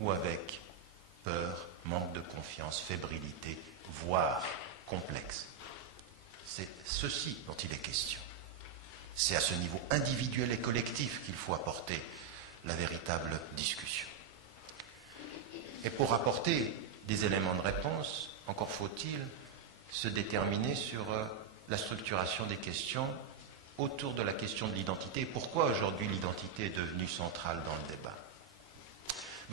ou avec peur, manque de confiance, fébrilité, voire complexe. C'est ceci dont il est question. C'est à ce niveau individuel et collectif qu'il faut apporter la véritable discussion. Et pour apporter des éléments de réponse, encore faut-il se déterminer sur la structuration des questions autour de la question de l'identité. Et pourquoi aujourd'hui l'identité est devenue centrale dans le débat?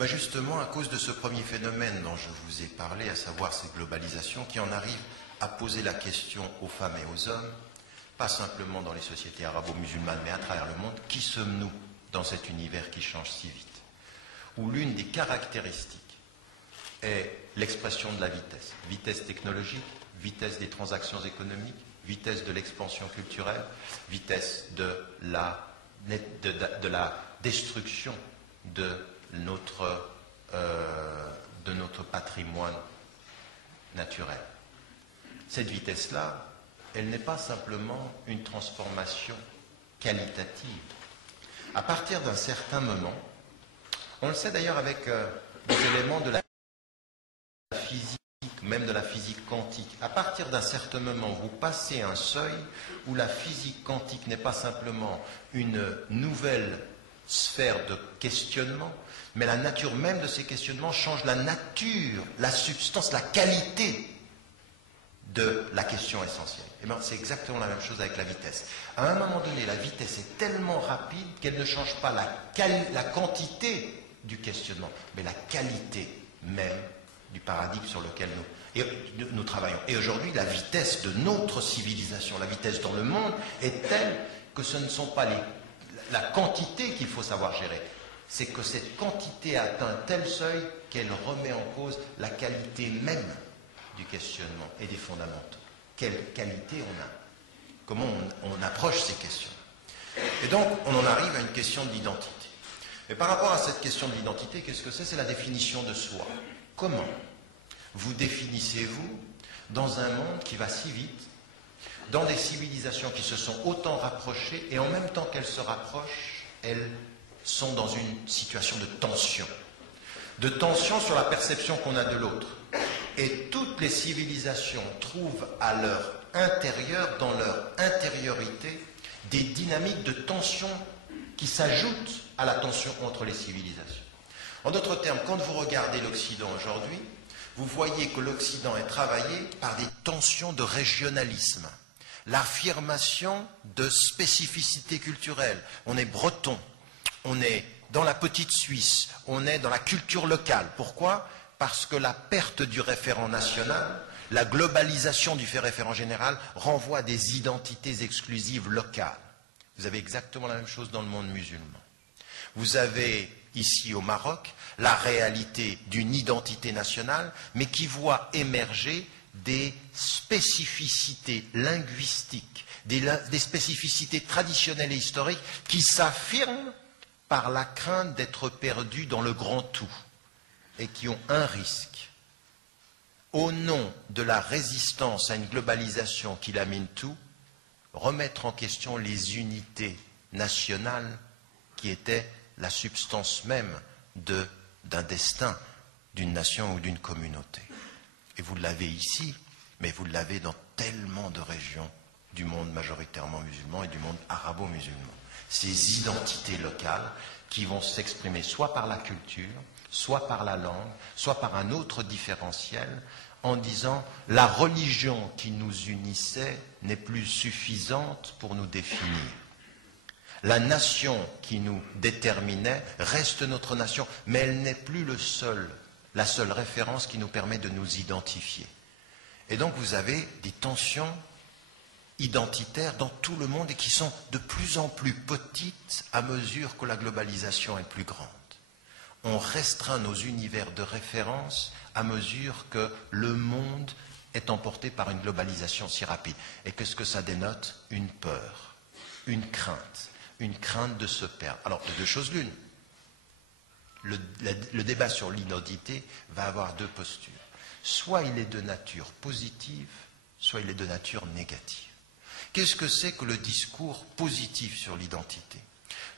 Justement à cause de ce premier phénomène dont je vous ai parlé, à savoir ces globalisations qui en arrivent à poser la question aux femmes et aux hommes, pas simplement dans les sociétés arabo-musulmanes, mais à travers le monde, qui sommes-nous dans cet univers qui change si vite? Où l'une des caractéristiques est l'expression de la vitesse. Vitesse technologique, vitesse des transactions économiques, vitesse de l'expansion culturelle, vitesse de la destruction de notre patrimoine naturel. Cette vitesse-là, elle n'est pas simplement une transformation qualitative. À partir d'un certain moment, on le sait d'ailleurs avec des éléments de la physique, même de la physique quantique, à partir d'un certain moment, vous passez un seuil où la physique quantique n'est pas simplement une nouvelle sphère de questionnement, mais la nature même de ces questionnements change la nature, la substance, la qualité de la question essentielle. Et bien, c'est exactement la même chose avec la vitesse. À un moment donné, la vitesse est tellement rapide qu'elle ne change pas la quantité du questionnement, mais la qualité même du paradigme sur lequel nous travaillons. Et aujourd'hui, la vitesse de notre civilisation, la vitesse dans le monde, est telle que ce ne sont pas la quantité qu'il faut savoir gérer. C'est que cette quantité atteint un tel seuil qu'elle remet en cause la qualité même du questionnement et des fondamentaux. Quelle qualité on a? Comment on approche ces questions? Et donc, on en arrive à une question de l'identité. Et par rapport à cette question de l'identité, qu'est-ce que c'est? C'est la définition de soi. Comment vous définissez-vous dans un monde qui va si vite, dans des civilisations qui se sont autant rapprochées, et en même temps qu'elles se rapprochent, elles sont dans une situation de tension sur la perception qu'on a de l'autre. Et toutes les civilisations trouvent à leur intérieur, dans leur intériorité, des dynamiques de tension qui s'ajoutent à la tension entre les civilisations. En d'autres termes, quand vous regardez l'Occident aujourd'hui, vous voyez que l'Occident est travaillé par des tensions de régionalisme, l'affirmation de spécificités culturelles. On est breton, on est dans la petite Suisse, on est dans la culture locale. Pourquoi? Parce que la perte du référent national, la globalisation du fait référent général renvoie à des identités exclusives locales. Vous avez exactement la même chose dans le monde musulman. Vous avez ici au Maroc la réalité d'une identité nationale, mais qui voit émerger des spécificités linguistiques, des spécificités traditionnelles et historiques qui s'affirment par la crainte d'être perdus dans le grand tout et qui ont un risque. Au nom de la résistance à une globalisation qui lamine tout, remettre en question les unités nationales qui étaient la substance même d'un destin d'une nation ou d'une communauté. Et vous l'avez ici, mais vous l'avez dans tellement de régions du monde majoritairement musulman et du monde arabo-musulman. Ces identités locales qui vont s'exprimer soit par la culture, soit par la langue, soit par un autre différentiel, en disant la religion qui nous unissait n'est plus suffisante pour nous définir. La nation qui nous déterminait reste notre nation, mais elle n'est plus la seule référence qui nous permet de nous identifier. Et donc vous avez des tensions identitaires dans tout le monde et qui sont de plus en plus petites à mesure que la globalisation est plus grande. On restreint nos univers de référence à mesure que le monde est emporté par une globalisation si rapide. Et qu'est-ce que ça dénote? Une peur, une crainte de se perdre. Alors, de deux choses l'une. Le débat sur l'identité va avoir deux postures. Soit il est de nature positive, soit il est de nature négative. Qu'est-ce que c'est que le discours positif sur l'identité?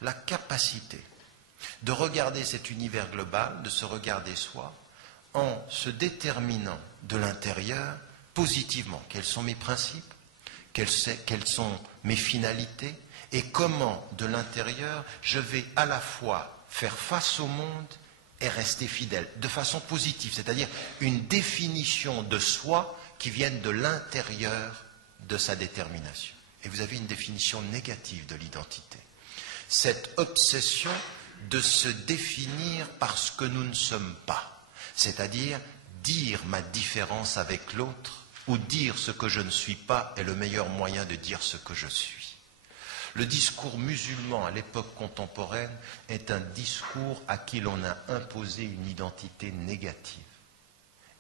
La capacité de regarder cet univers global, de se regarder soi, en se déterminant de l'intérieur positivement. Quels sont mes principes? Quelles sont mes finalités? Et comment, de l'intérieur, je vais à la fois faire face au monde et rester fidèle, de façon positive, c'est-à-dire une définition de soi qui vienne de l'intérieur de sa détermination. Et vous avez une définition négative de l'identité. Cette obsession de se définir par ce que nous ne sommes pas, c'est-à-dire dire ma différence avec l'autre ou dire ce que je ne suis pas est le meilleur moyen de dire ce que je suis. Le discours musulman à l'époque contemporaine est un discours à qui l'on a imposé une identité négative.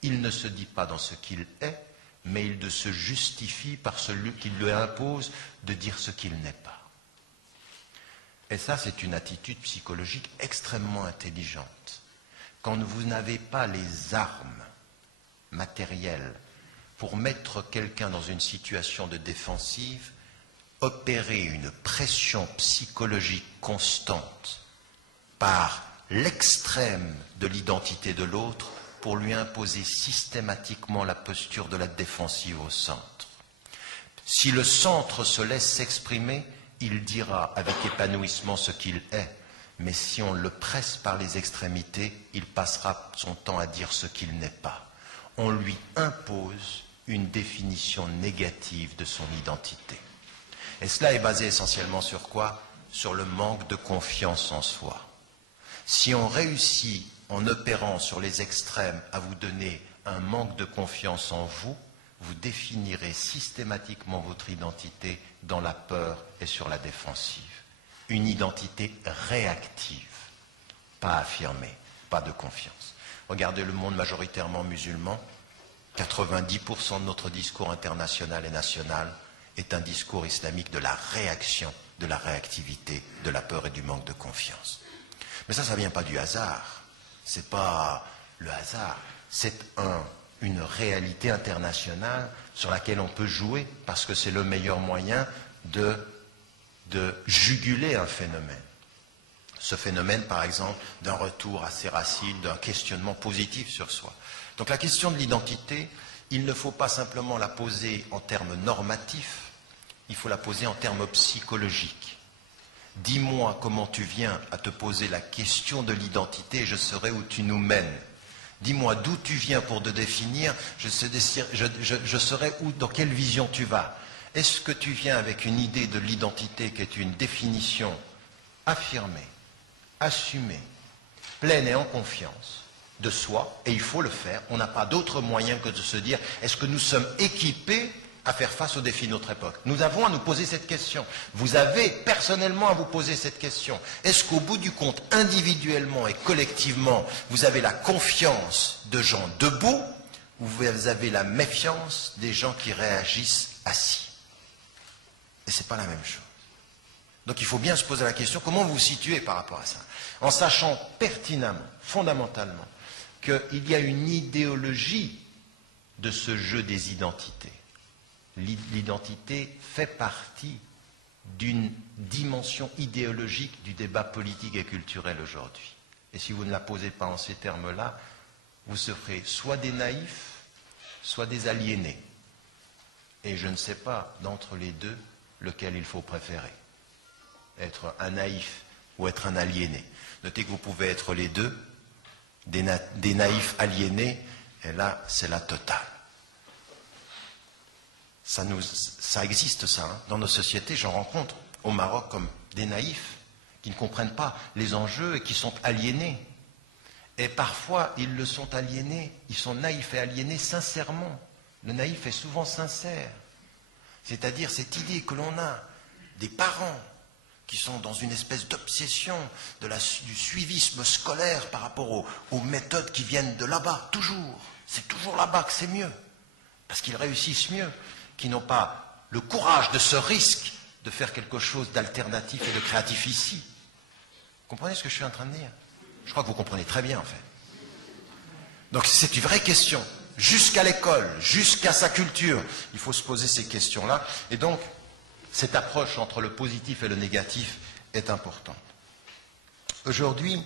Il ne se dit pas dans ce qu'il est, mais il se justifie par celui qui lui impose de dire ce qu'il n'est pas. Et ça, c'est une attitude psychologique extrêmement intelligente. Quand vous n'avez pas les armes matérielles pour mettre quelqu'un dans une situation de défensive, opérer une pression psychologique constante par l'extrême de l'identité de l'autre pour lui imposer systématiquement la posture de la défensive au centre. Si le centre se laisse s'exprimer, il dira avec épanouissement ce qu'il est, mais si on le presse par les extrémités, il passera son temps à dire ce qu'il n'est pas. On lui impose une définition négative de son identité. Et cela est basé essentiellement sur quoi? Sur le manque de confiance en soi. Si on réussit, en opérant sur les extrêmes, à vous donner un manque de confiance en vous, vous définirez systématiquement votre identité dans la peur et sur la défensive. Une identité réactive, pas affirmée, pas de confiance. Regardez le monde majoritairement musulman, 90% de notre discours international et national est un discours islamique de la réaction, de la réactivité, de la peur et du manque de confiance. Mais ça ne vient pas du hasard. Ce n'est pas le hasard. C'est une réalité internationale sur laquelle on peut jouer parce que c'est le meilleur moyen de juguler un phénomène. Ce phénomène, par exemple, d'un retour à ses racines, d'un questionnement positif sur soi. Donc la question de l'identité, il ne faut pas simplement la poser en termes normatifs, il faut la poser en termes psychologiques. Dis-moi comment tu viens à te poser la question de l'identité et je saurai où tu nous mènes. Dis-moi d'où tu viens pour te définir, je saurai dans quelle vision tu vas. Est-ce que tu viens avec une idée de l'identité qui est une définition affirmée, assumée, pleine et en confiance de soi, et il faut le faire, on n'a pas d'autre moyen que de se dire, est-ce que nous sommes équipés à faire face aux défis de notre époque? Nous avons à nous poser cette question. Vous avez personnellement à vous poser cette question. Est-ce qu'au bout du compte, individuellement et collectivement, vous avez la confiance de gens debout ou vous avez la méfiance des gens qui réagissent assis? Et ce n'est pas la même chose. Donc il faut bien se poser la question, comment vous vous situez par rapport à ça? En sachant pertinemment, fondamentalement, qu'il y a une idéologie de ce jeu des identités. L'identité fait partie d'une dimension idéologique du débat politique et culturel aujourd'hui. Et si vous ne la posez pas en ces termes-là, vous serez soit des naïfs, soit des aliénés. Et je ne sais pas, d'entre les deux, lequel il faut préférer. Être un naïf ou être un aliéné. Notez que vous pouvez être les deux, des naïfs aliénés, et là, c'est la totale. Ça existe ça, hein. Dans nos sociétés, j'en rencontre au Maroc comme des naïfs qui ne comprennent pas les enjeux et qui sont aliénés. Et parfois, ils le sont aliénés, ils sont naïfs et aliénés sincèrement. Le naïf est souvent sincère. C'est-à-dire cette idée que l'on a des parents qui sont dans une espèce d'obsession du suivisme scolaire par rapport aux méthodes qui viennent de là-bas, toujours. C'est toujours là-bas que c'est mieux, parce qu'ils réussissent mieux, qui n'ont pas le courage de ce risque de faire quelque chose d'alternatif et de créatif ici. Vous comprenez ce que je suis en train de dire? Je crois que vous comprenez très bien, en fait. Donc c'est une vraie question. Jusqu'à l'école, jusqu'à sa culture, il faut se poser ces questions-là. Et donc, cette approche entre le positif et le négatif est importante. Aujourd'hui,